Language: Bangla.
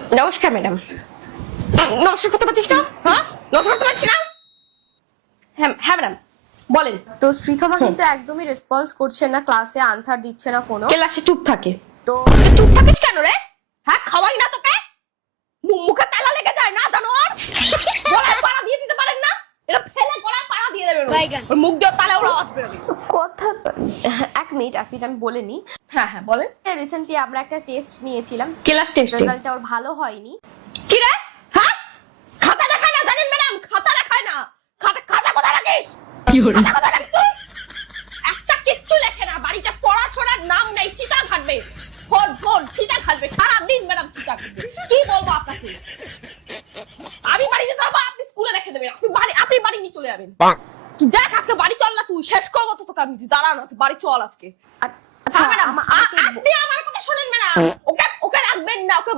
নমস্কার ম্যাডাম। নমস্কার করতে পারছিস না? হ্যাঁ, নমস্কার করতে পারছিস না? হ্যাঁ হ্যাঁ ম্যাডাম বলেন। তো শ্রীথমা কিন্তু একদমই রেসপন্স করছে না, ক্লাসে আনসার দিচ্ছে না কোনো। ক্লাসে চুপ থাকে। তো তুই চুপ থাকিস কেন রে? হ্যাঁ, খাওয়াই না তোকে? মুখে তালা লেগে যায় না জানোয়ার? গলায় পাড়া দিয়ে দিতে পারেন না? এটা ফেলে গলায় পাড়া দিয়ে দেবেন। ওর মুখ দিয়ে তালে ওর আওয়াজ বেরোবে। কথা এক মিনিট আমি বলে নি। হ্যাঁ হ্যাঁ বলেন। রিসেন্টলি আমরা একটা টেস্ট নিয়েছিলাম, ক্লাস টেস্টে রেজাল্টটা ওর ভালো হয়নি। কি রে? হ্যাঁ, খাতা দেখায় না জানেন ম্যাডাম? খাতা দেখায় না। খাতা কোথায় রাখিস? কি হলো? খাতা কোথায় রাখিস তুই? একটা কিচ্ছু লেখে না, বাড়িতে পড়াশোনার নাম নেই, চিটা ঘাটবে। ফোন চিটা ঘাটবে সারাদিন ম্যাডাম, চিটা ঘাটবে। কি বলবো আপনাকে? আমি বাড়িতে যাবো, আপনি স্কুলে রেখে দেবেন। আপনি বাড়ি নিয়ে চলে যাবেন। তুই দেখ আজকে বাড়ি চল না, তুই শেষ করবো তো তোকে আমি। দাঁড়া না, তুই বাড়ি চল আজকে। আচ্ছা হ্যাঁ ম্যাডাম, আমাকে আপনি আমার কথা শোনেন ম্যাডাম। ওকে রাখবেন না, ওকে